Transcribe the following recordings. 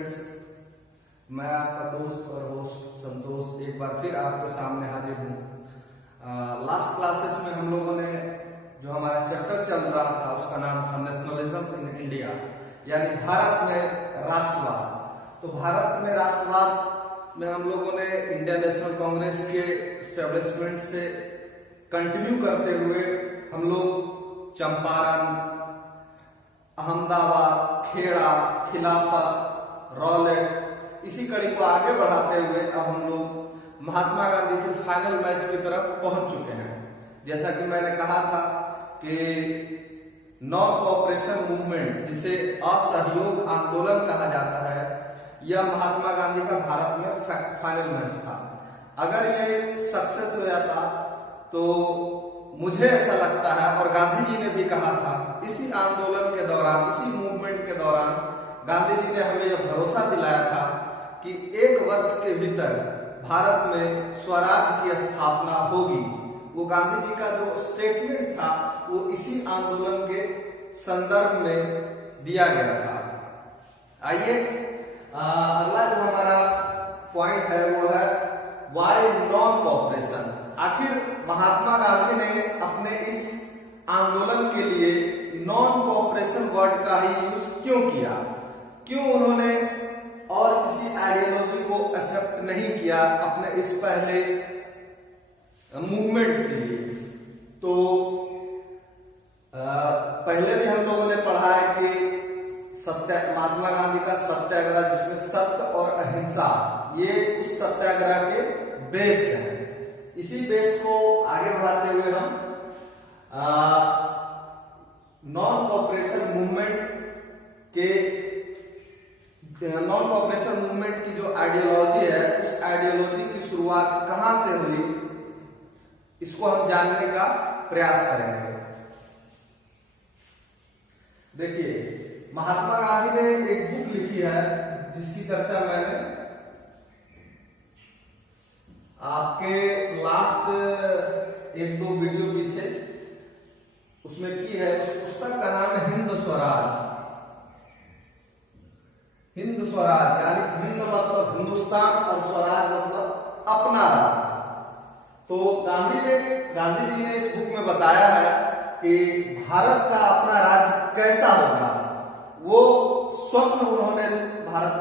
Students, मैं आपका दोस्त और होस्ट संतोष एक बार फिर आपके सामने हाजिर हूँ। लास्ट क्लासेस में हम लोगों ने जो हमारा चैप्टर चल रहा था उसका नाम था नेशनलिज्म इन इंडिया, यानी भारत में राष्ट्रवाद। तो भारत में राष्ट्रवाद में हम लोगों ने इंडियन नेशनल कांग्रेस के एस्टेब्लिशमेंट से कंटिन्यू करते हुए हम लोग चंपारण, अहमदाबाद, खेड़ा, खिलाफत, रॉलेट, इसी कड़ी को आगे बढ़ाते हुए अब हम लोग महात्मा गांधी के फाइनल मैच की तरफ पहुंच चुके हैं। जैसा कि मैंने कहा था कि नॉन कोऑपरेशन मूवमेंट, जिसे असहयोग आंदोलन कहा जाता है, यह महात्मा गांधी का भारत में फाइनल मैच था। अगर ये सक्सेस हो जाता तो मुझे ऐसा लगता है, और गांधी जी ने भी कहा था इसी आंदोलन के दौरान, इसी मूवमेंट के दौरान गांधी जी ने हमें यह भरोसा दिलाया था कि 1 वर्ष के भीतर भारत में स्वराज की स्थापना होगी। वो गांधी जी का जो स्टेटमेंट था वो इसी आंदोलन के संदर्भ में दिया गया था। आइए अगला जो हमारा पॉइंट है वो है वाई नॉन कोऑपरेशन। आखिर महात्मा गांधी ने अपने इस आंदोलन के लिए नॉन कोऑपरेशन वर्ड का ही यूज क्यों किया? क्यों उन्होंने और किसी आइडियोलॉजी को एक्सेप्ट नहीं किया अपने इस पहले मूवमेंट के लिए? तो पहले भी हम लोगों ने पढ़ा है कि महात्मा गांधी का सत्याग्रह, जिसमें सत्य और अहिंसा, ये उस सत्याग्रह के बेस है। इसी बेस को आगे बढ़ाते हुए हम नॉन कोऑपरेशन मूवमेंट की जो आइडियोलॉजी है, उस आइडियोलॉजी की शुरुआत कहां से हुई, इसको हम जानने का प्रयास करेंगे। देखिए, महात्मा गांधी ने एक बुक लिखी है जिसकी चर्चा मैंने आपके लास्ट 1-2 वीडियो पीछे उसमें की है। उस पुस्तक का नाम है हिंद स्वराज। हिंद स्वराज यानी हिंद मतलब हिंदुस्तान और स्वराज मतलब अपना राज। तो गांधी जी ने इस बुक में बताया है कि भारत का अपना राज्य कैसा होगा। वो स्वप्न उन्होंने भारत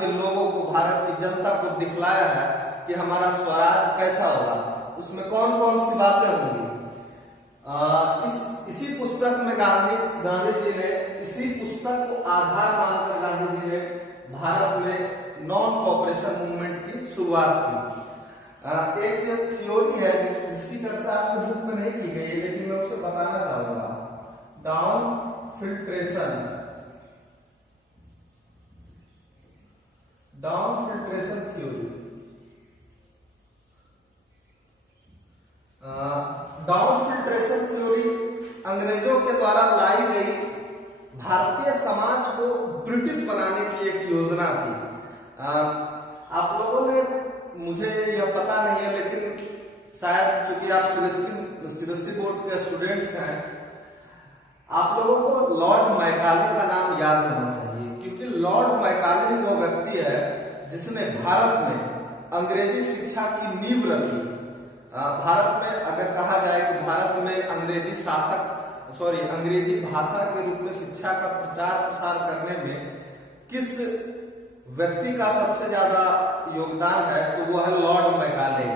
के लोगों को, भारत की जनता को दिखलाया है कि हमारा स्वराज कैसा होगा, उसमें कौन कौन सी बातें होंगी। इसी पुस्तक में गांधी जी ने, इसी पुस्तक को आधार मानकर गांधी जी ने भारत में नॉन कोऑपरेशन मूवमेंट की शुरुआत की। एक थ्योरी है जिसकी चर्चा आपकी बुक में नहीं की गई है, लेकिन मैं उसे बताना चाहूंगा। Down filtration theory. Down filtration theory अंग्रेजों के द्वारा लाई गई भारतीय समाज को ब्रिटिश बनाने की एक योजना थी। आप लोगों ने, मुझे यह पता नहीं है, लेकिन शायद चूंकि आप सीबीएसई बोर्ड के स्टूडेंट्स हैं, आप लोगों को लॉर्ड मैकाले का नाम याद होना चाहिए, क्योंकि लॉर्ड मैकाले वो व्यक्ति है जिसने भारत में अंग्रेजी शिक्षा की नींव रखी। भारत में अगर कहा जाए कि भारत में अंग्रेजी भाषा के रूप में शिक्षा का प्रचार प्रसार करने में किस व्यक्ति का सबसे ज्यादा योगदान है, तो वो है लॉर्ड मैकाले।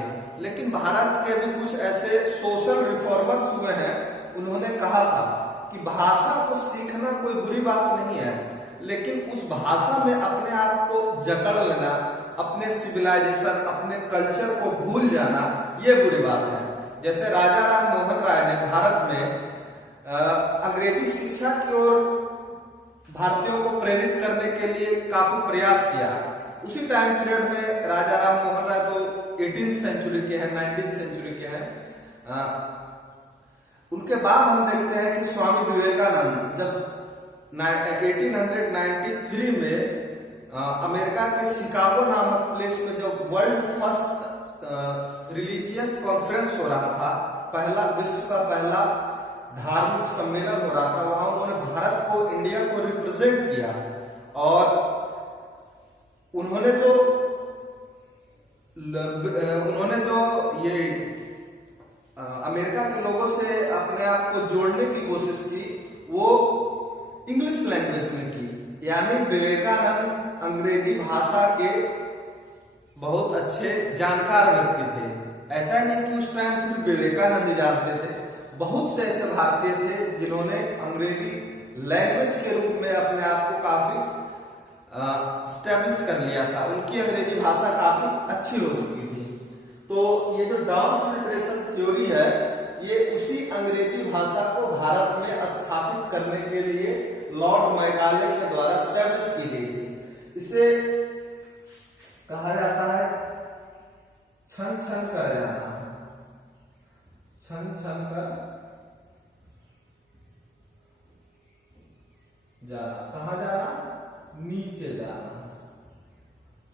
लेकिन भारत के भी कुछ ऐसे सोशल रिफॉर्मर्स हुए हैं, उन्होंने कहा था कि भाषा को सीखना कोई बुरी बात नहीं है, लेकिन उस भाषा में अपने आप को जकड़ लेना, अपने सिविलाइजेशन, अपने कल्चर को भूल जाना, ये बुरी बात है। जैसे राजा राम मोहन राय ने भारत में अंग्रेजी शिक्षा की ओर भारतीयों को प्रेरित करने के लिए काफी प्रयास किया। उसी टाइम पीरियड में राजा राम मोहन राय तो 18th सेंचुरी के हैं, 19th सेंचुरी के हैं। उनके बाद हम देखते हैं कि स्वामी विवेकानंद जब 1893 में अमेरिका के शिकागो नामक प्लेस में जब वर्ल्ड फर्स्ट रिलीजियस कॉन्फ्रेंस हो रहा था, विश्व का पहला धार्मिक सम्मेलन हो रहा था, वहां उन्होंने भारत को, इंडिया को रिप्रेजेंट किया और उन्होंने जो ये अमेरिका के लोगों से अपने आप को जोड़ने की कोशिश की, वो इंग्लिश लैंग्वेज में की। यानी विवेकानंद अंग्रेजी भाषा के बहुत अच्छे जानकार व्यक्ति थे। ऐसा नहीं कि उस टाइम सिर्फ विवेकानंद ही जानते थे, बहुत से ऐसे भारतीय थे जिन्होंने अंग्रेजी लैंग्वेज के रूप में अपने आप को काफी स्टैब्लिश कर लिया था। उनकी अंग्रेजी भाषा काफी अच्छी हो चुकी थी। तो ये जो डाउन फिल्ट्रेशन थ्योरी है, ये उसी अंग्रेजी भाषा को भारत में स्थापित करने के लिए लॉर्ड मैकाले के द्वारा स्टैब्लिश की गई थी। इसे कहा जाता है छन छन कर जाना, छन छन कर जाना। कहाँ जाना? नीचे जाना।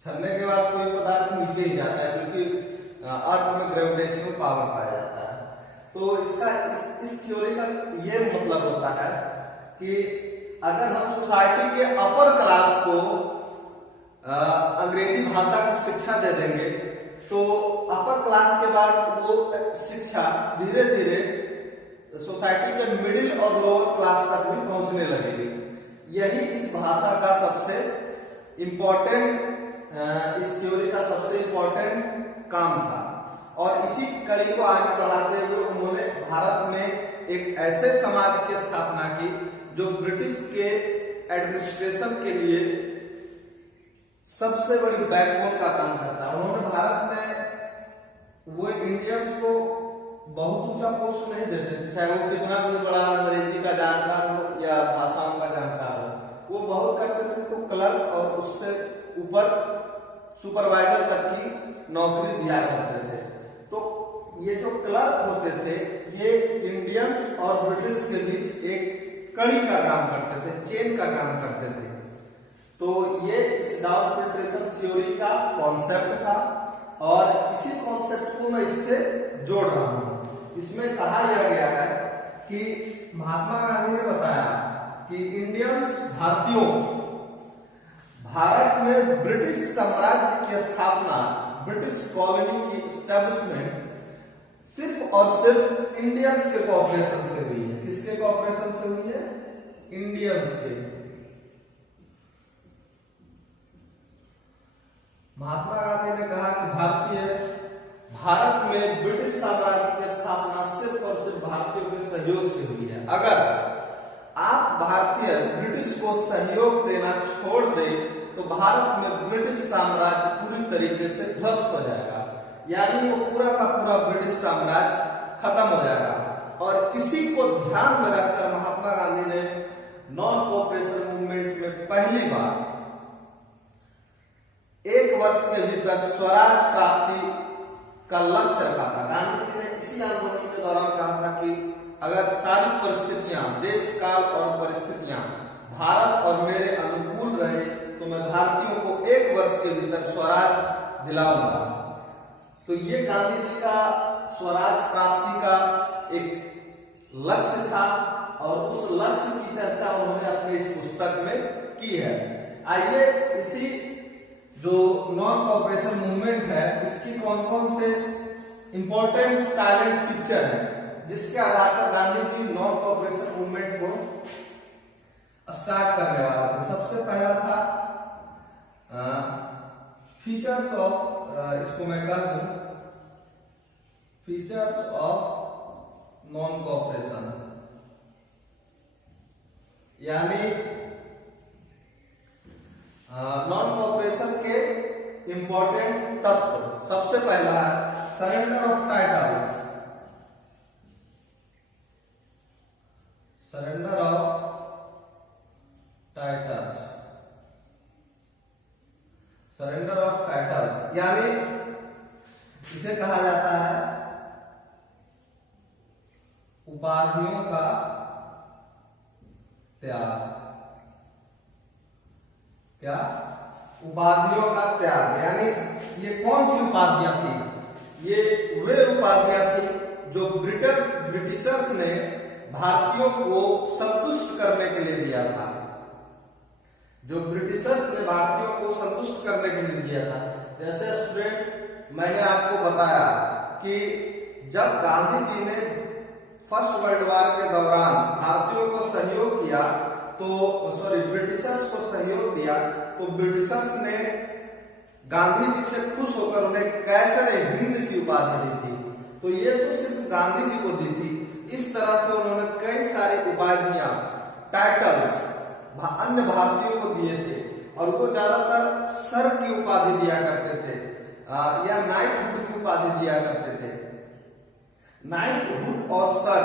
छलने के बाद कोई पदार्थ नीचे ही जाता है, क्योंकि अर्थ में ग्रेविटेशनल पावर पाया जाता है। तो इसका इस थ्योरी का ये मतलब होता है कि अगर हम सोसाइटी के अपर क्लास को अंग्रेजी भाषा की शिक्षा दे देंगे, तो अपर क्लास के बाद वो शिक्षा धीरे धीरे सोसाइटी के मिडिल और लोअर क्लास तक भी पहुंचने लगेगी। यही इस भाषा का सबसे इम्पोर्टेंट, इस थ्योरी का सबसे इम्पोर्टेंट काम था। और इसी कड़ी को आगे बढ़ाते हुए उन्होंने भारत में एक ऐसे समाज की स्थापना की जो ब्रिटिश के एडमिनिस्ट्रेशन के लिए सबसे बड़ी बैकबोन का काम करता है। उन्होंने भारत में वो इंडियंस को बहुत ऊंचा पोस्ट नहीं देते थे, चाहे वो कितना भी बड़ा अंग्रेजी का जानकार हो या भाषाओं का जानकार हो। वो बहुत करते थे तो क्लर्क और उससे ऊपर सुपरवाइजर तक की नौकरी दिया करते थे। तो ये जो क्लर्क होते थे, ये इंडियंस और ब्रिटिश के बीच एक कड़ी का काम करते थे, चेन का काम करते थे। तो ये इस डाउन फिल्ट्रेशन थ्योरी का कॉन्सेप्ट था और इसी कॉन्सेप्ट को मैं इससे जोड़ रहा हूं। इसमें कहा यह गया है कि महात्मा गांधी ने बताया कि इंडियंस, भारतीयों, भारत में ब्रिटिश साम्राज्य की स्थापना, ब्रिटिश कॉलोनी की एस्टेब्लिशमेंट सिर्फ और सिर्फ इंडियंस के कोऑपरेशन से हुई है। किसके कोऑपरेशन से हुई है? इंडियंस के। महात्मा गांधी ने कहा कि भारत में ब्रिटिश साम्राज्य की स्थापना सिर्फ और सिर्फ भारतीयों के सहयोग से हुई है। अगर आप भारतीय ब्रिटिश को सहयोग देना छोड़ दे तो भारत में ब्रिटिश साम्राज्य पूरी तरीके से ध्वस्त हो जाएगा, यानी वो पूरा का पूरा ब्रिटिश साम्राज्य खत्म हो जाएगा। और इसी को ध्यान में रखकर महात्मा गांधी ने नॉन कोऑपरेशन मूवमेंट में पहली बार 1 वर्ष के भीतर स्वराज प्राप्ति का लक्ष्य रखा था। गांधी जी ने इसी आंदोलन के दौरान कहा था कि अगर सारी परिस्थितियां, देश काल और परिस्थितियां भारत और मेरे अनुकूल रहे तो मैं भारतीयों को 1 वर्ष के भीतर स्वराज दिलाऊंगा। तो ये गांधी जी का स्वराज प्राप्ति का एक लक्ष्य था और उस लक्ष्य की चर्चा उन्होंने अपनी इस पुस्तक में की है। आइए इसी जो नॉन कोऑपरेशन मूवमेंट है, इसकी कौन कौन से इंपॉर्टेंट साइलेंट फीचर है जिसके आधार पर Gandhi ji non cooperation movement को स्टार्ट करने वाला था। सबसे पहला था फीचर्स ऑफ, इसको मैं कह दूं फीचर्स ऑफ नॉन कोऑपरेशन, यानी नॉन कोऑपरेशन के इंपॉर्टेंट तत्व। सबसे पहला है surrender of titles, surrender of titles, surrender of titles, यानी इसे कहा जाता है उपाधियों का त्याग। क्या? उपाधियों का त्याग। यानी ये कौन सी उपाधियां थी? ये वे उपाधियां थी जो ब्रिटिशर्स ने भारतीयों को संतुष्ट करने के लिए दिया था। जो ब्रिटिशर्स ने भारतीयों को संतुष्ट करने के लिए दिया था। जैसे स्टूडेंट मैंने आपको बताया कि जब गांधी जी ने फर्स्ट वर्ल्ड वॉर के दौरान भारतीयों को सहयोग किया ब्रिटिशर्स को सहयोग दिया, तो ब्रिटिशर्स ने गांधी जी से खुश होकर उन्हें कैसर हिंद की उपाधि दी थी। तो ये तो सिर्फ गांधी जी को दी थी। इस तरह से उन्होंने कई सारी उपाधियां, टाइटल्स अन्य भारतीयों को दिए थे, और वो ज्यादातर सर की उपाधि दिया करते थे या नाइटहुड की उपाधि दिया करते थे। नाइटहुड और सर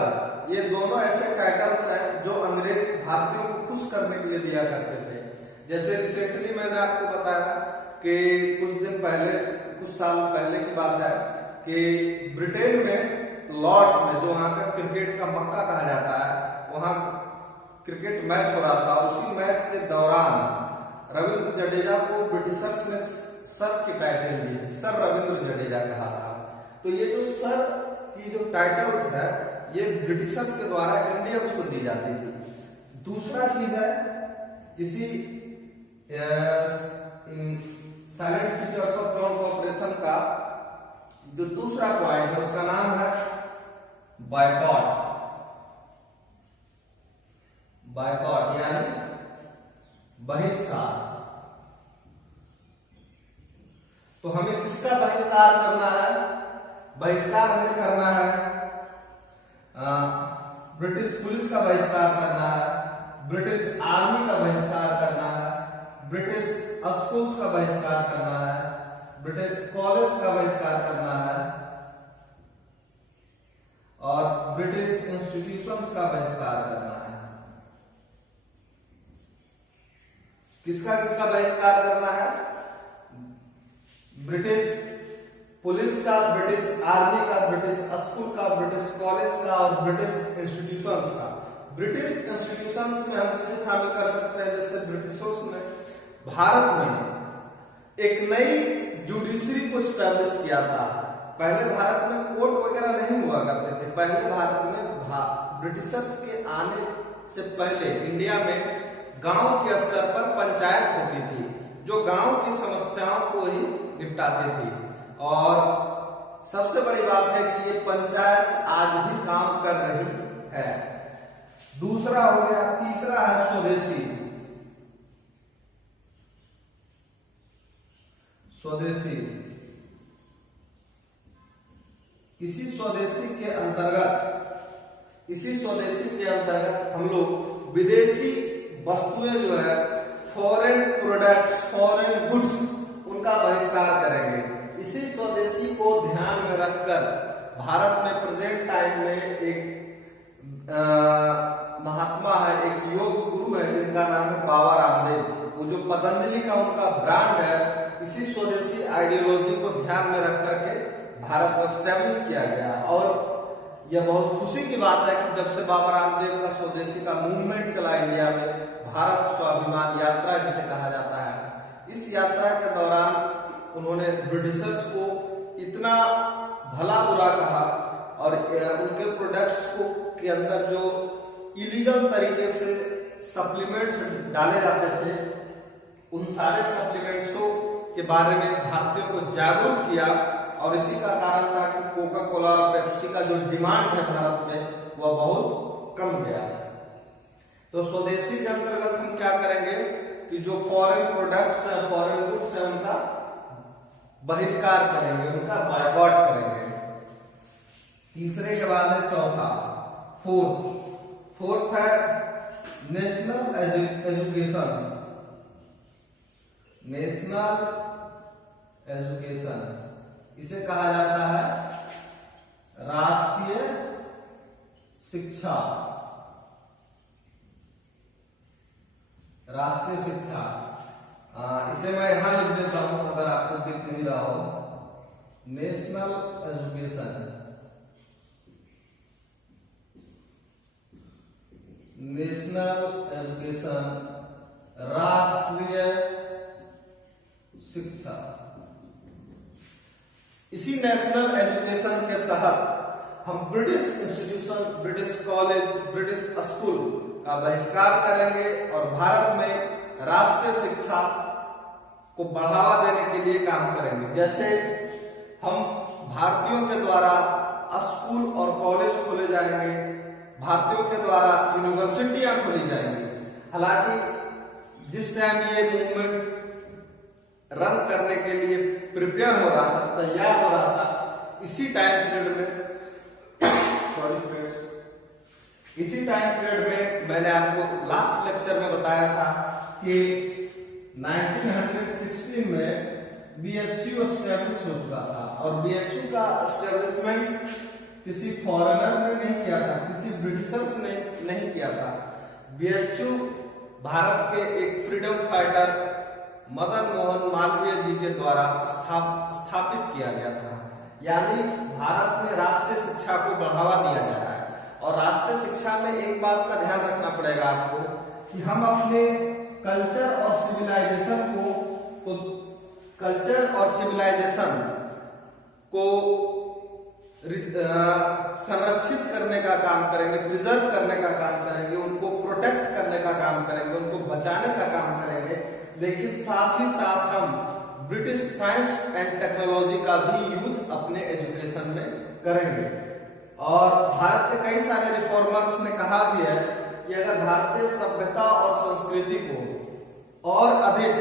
ये दोनों ऐसे टाइटल्स हैं जो अंग्रेज भारतीयों को खुश करने के लिए दिया करते थे। जैसे रिसेंटली मैंने आपको बताया कि कुछ साल पहले की बात है कि ब्रिटेन में लॉर्ड्स में, जो वहां का क्रिकेट का मक्का कहा जाता है, वहां क्रिकेट मैच हो रहा था, और उसी मैच के दौरान रविंद्र जडेजा को ब्रिटिशर्स ने सर की टाइटल दी थी, सर रविंद्र जडेजा कहा था। तो ये जो सर की जो टाइटल्स है ये ब्रिटिशर्स के द्वारा इंडियंस को दी जाती थी। दूसरा चीज है इसी salient features of non cooperation का जो दूसरा पॉइंट है उसका नाम है बायकॉट। बायकॉट यानी बहिष्कार। तो हमें किसका बहिष्कार करना है? बहिष्कार हमें करना है ब्रिटिश पुलिस का बहिष्कार करना है, ब्रिटिश आर्मी का बहिष्कार करना है, ब्रिटिश स्कूल्स का बहिष्कार करना है, ब्रिटिश कॉलेज का बहिष्कार करना है, और ब्रिटिश इंस्टीट्यूशंस का बहिष्कार करना है। किसका किसका बहिष्कार करना है? ब्रिटिश पुलिस का, ब्रिटिश आर्मी का, ब्रिटिश स्कूल का, ब्रिटिश कॉलेज का और ब्रिटिश इंस्टीट्यूशंस का। ब्रिटिश इंस्टीट्यूशंस में हम किसे शामिल कर सकते हैं? जैसे ब्रिटिशर्स ने भारत में एक नई जुडिशरी को स्टैब्लिश किया था। पहले भारत में कोर्ट वगैरह नहीं हुआ करते थे। पहले भारत में ब्रिटिशर्स के आने से पहले इंडिया में गांव के स्तर पर पंचायत होती थी, जो गांव की समस्याओं को ही निपटाती थी। और सबसे बड़ी बात है कि ये पंचायत आज भी काम कर रही है। दूसरा हो गया। तीसरा है स्वदेशी। स्वदेशी इसी स्वदेशी के अंतर्गत हम लोग विदेशी वस्तुएं जो है, फॉरेन प्रोडक्ट्स, फॉरेन गुड्स, उनका बहिष्कार करेंगे। इसी स्वदेशी को ध्यान में रखकर भारत में प्रेजेंट टाइम में एक महात्मा है, एक योग गुरु है जिनका नाम है बाबा रामदेव। वो जो पतंजलि का उनका ब्रांड है, इसी स्वदेशी आइडियोलॉजी को ध्यान में रख करके भारत में स्टैब्लिश किया गया। और यह बहुत खुशी की बात है कि जब से बाबा रामदेव का स्वदेशी का मूवमेंट चला इंडिया में, भारत स्वाभिमान यात्रा जिसे कहा जाता है, इस यात्रा के दौरान उन्होंने ब्रिटिशर्स को इतना भला बुरा कहा और उनके प्रोडक्ट्स को के अंदर जो इलीगल तरीके से सप्लीमेंट्स डाले जाते थे, उन सारे सप्लीमेंट्सों के बारे में भारतीयों को जागरूक किया। और इसी का कारण था कि कोका कोला और पेप्सी का जो डिमांड है भारत में, वह बहुत कम गया। तो स्वदेशी के अंतर्गत हम क्या करेंगे कि जो फॉरेन प्रोडक्ट्स है, फॉरेन गुड्स है, उनका बहिष्कार करेंगे, उनका बायकॉट करेंगे। तीसरे के बाद है चौथा, फोर्थ है नेशनल एजुकेशन। नेशनल एजुकेशन इसे कहा जाता है राष्ट्रीय शिक्षा। राष्ट्रीय शिक्षा इसे मैं यहां लिख देता हूं अगर आपको दिख नहीं रहा हो। नेशनल एजुकेशन, नेशनल एजुकेशन, राष्ट्रीय शिक्षा। इसी नेशनल एजुकेशन के तहत हम British institution, British college, British school का बहिष्कार करेंगे और भारत में राष्ट्रीय शिक्षा को बढ़ावा देने के लिए काम करेंगे। जैसे हम भारतीयों के द्वारा स्कूल और कॉलेज खोले जाएंगे, भारतीयों के द्वारा यूनिवर्सिटियां खोली जाएंगी। हालांकि जिस टाइम ये मूवमेंट रन करने के लिए प्रिपेयर हो रहा था, तैयार हो रहा था, इसी टाइम पीरियड में मैंने आपको लास्ट लेक्चर में बताया था कि 1916 में बीएचयू एस्टेब्लिश हो चुका था। और बीएचयू का एस्टेब्लिशमेंट किसी फॉरेनर ने नहीं किया था, किसी ब्रिटिशर्स ने नहीं किया था। बीएचयू भारत के एक फ्रीडम फाइटर मदन मोहन मालवीय जी के द्वारा स्थापित किया गया था। यानी भारत में राष्ट्रीय शिक्षा को बढ़ावा दिया जा रहा है। और राष्ट्रीय शिक्षा में एक बात का ध्यान रखना पड़ेगा आपको कि हम अपने कल्चर और सिविलाइजेशन को संरक्षित करने का काम करेंगे, प्रिजर्व करने का काम करेंगे, उनको प्रोटेक्ट करने का काम करेंगे, उनको बचाने का काम करेंगे। लेकिन साथ ही साथ हम ब्रिटिश साइंस एंड टेक्नोलॉजी का भी यूज अपने एजुकेशन में करेंगे। और भारत के कई सारे रिफॉर्मर्स ने कहा भी है कि अगर भारतीय सभ्यता और संस्कृति को और अधिक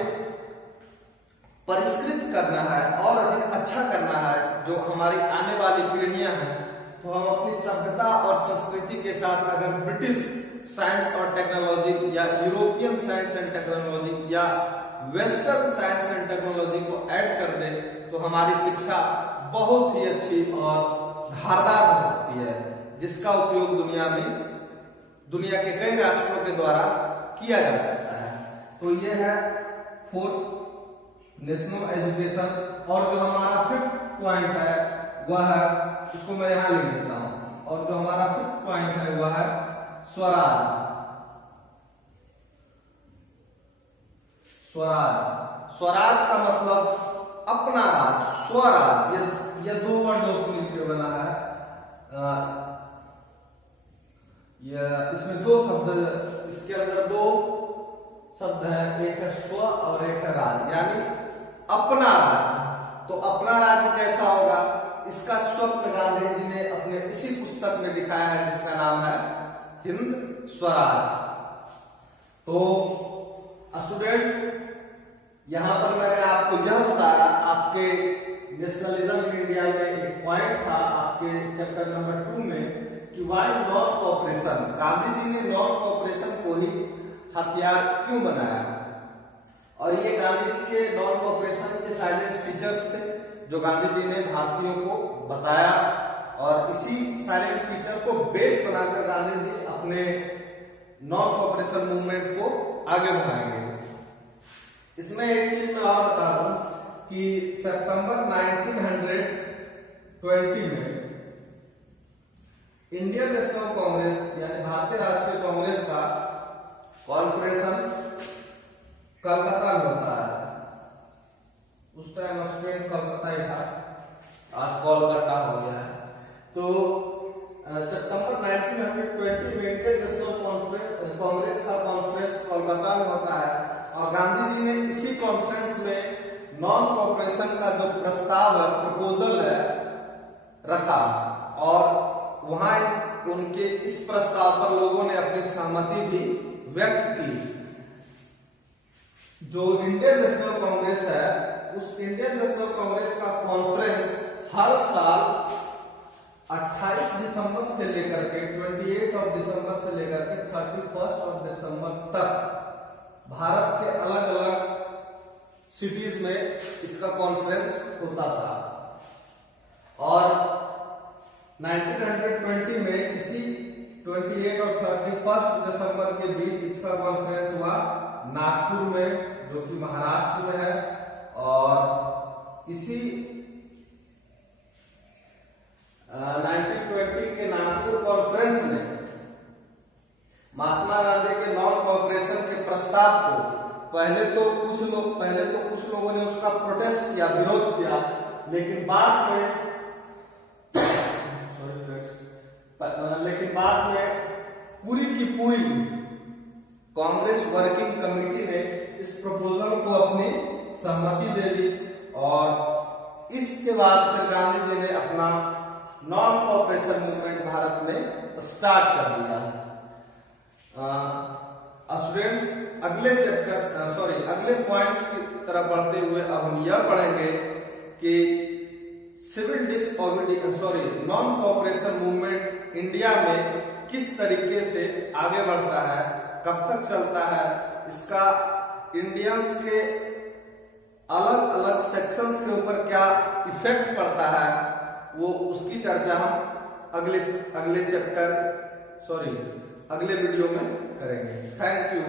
परिष्कृत करना है और अधिक अच्छा करना है जो हमारी आने वाली पीढ़ियां हैं, तो हम अपनी सभ्यता और संस्कृति के साथ अगर ब्रिटिश साइंस और टेक्नोलॉजी या यूरोपियन साइंस एंड टेक्नोलॉजी या वेस्टर्न साइंस एंड टेक्नोलॉजी को ऐड कर दे तो हमारी शिक्षा बहुत ही अच्छी और धारदार हो सकती है, जिसका उपयोग दुनिया के कई राष्ट्रों के द्वारा किया जा सकता है। तो ये है 4th नेशनल एजुकेशन। और जो हमारा 5th पॉइंट है वह है, इसको मैं यहां लिख देता हूं, और जो हमारा 5th पॉइंट है वह है स्वराज। स्वराज का मतलब अपना राज, स्वराज। ये दो वर्डों से मिलकर बना है। इसमें दो शब्द, इसके अंदर दो शब्द हैं, एक है स्व और एक है राज, यानी अपना राज्य। तो अपना राज्य कैसा होगा, इसका स्वप्न गांधी जी ने अपने इसी पुस्तक में दिखाया है जिसका नाम है हिंद स्वराज। तो स्टूडेंट्स, यहां पर मैंने आपको यह बताया, आपके नेशनलिज्म इन इंडिया में एक पॉइंट था आपके चैप्टर नंबर 2 में कि why non cooperation, Gandhi ji ने नॉन कोऑपरेशन को ही हथियार क्यों बनाया। और ये गांधी जी के नॉन कोऑपरेशन के साइलेंट फीचर्स थे जो गांधी जी ने भारतीयों को बताया, और इसी साइलेंट फीचर को बेस बनाकर गांधी जी अपने नॉन कोऑपरेशन मूवमेंट को आगे बढ़ाएंगे। इसमें एक चीज मैं और बता दूं कि सितंबर 1920 में इंडियन नेशनल कांग्रेस यानी भारतीय राष्ट्रीय कांग्रेस का कॉन्फ्रेंस कलकत्ता में होता है। उस टाइम स्टूडेंट कलकत्ता ही था, आज कोलकाता हो गया है। तो सितंबर 1920 में इंडियन नेशनल कांग्रेस का कॉन्फ्रेंस कोलकाता में होता है, और गांधी जी ने इसी कॉन्फ्रेंस में नॉन कोऑपरेशन का जो प्रस्ताव है, प्रपोजल है, रखा, और वहां उनके इस प्रस्ताव पर लोगों ने अपनी सहमति भी व्यक्त की। जो इंडियन नेशनल कांग्रेस है, उस इंडियन नेशनल कांग्रेस का कॉन्फ्रेंस हर साल 28 दिसंबर से लेकर के 28 दिसंबर से लेकर के 31 दिसंबर तक भारत के अलग अलग सिटीज में इसका कॉन्फ्रेंस होता था। और 1920 में इसी 28 और 31 दिसंबर के बीच इसका कॉन्फ्रेंस हुआ नागपुर में, जो कि महाराष्ट्र में है। और इसी 1920 के नागपुर कॉन्फ्रेंस में महात्मा गांधी के नॉन कोऑपरेशन के प्रस्ताव को पहले तो कुछ लोगों ने उसका प्रोटेस्ट किया, विरोध किया, लेकिन बाद में पूरी की पूरी कांग्रेस वर्किंग कमेटी ने इस प्रपोजल को अपनी सहमति दे दी और इसके बाद फिर गांधी जी ने अपना नॉन कोऑपरेशन मूवमेंट भारत में स्टार्ट कर दिया। स्टूडेंट्स अगले पॉइंट्स की तरफ बढ़ते हुए अब हम यह पढ़ेंगे कि नॉन कोऑपरेशन मूवमेंट इंडिया में किस तरीके से आगे बढ़ता है, कब तक चलता है, इसका इंडियंस के अलग अलग सेक्शंस के ऊपर क्या इफेक्ट पड़ता है, वो उसकी चर्चा हम अगले वीडियो में करेंगे। Thank you.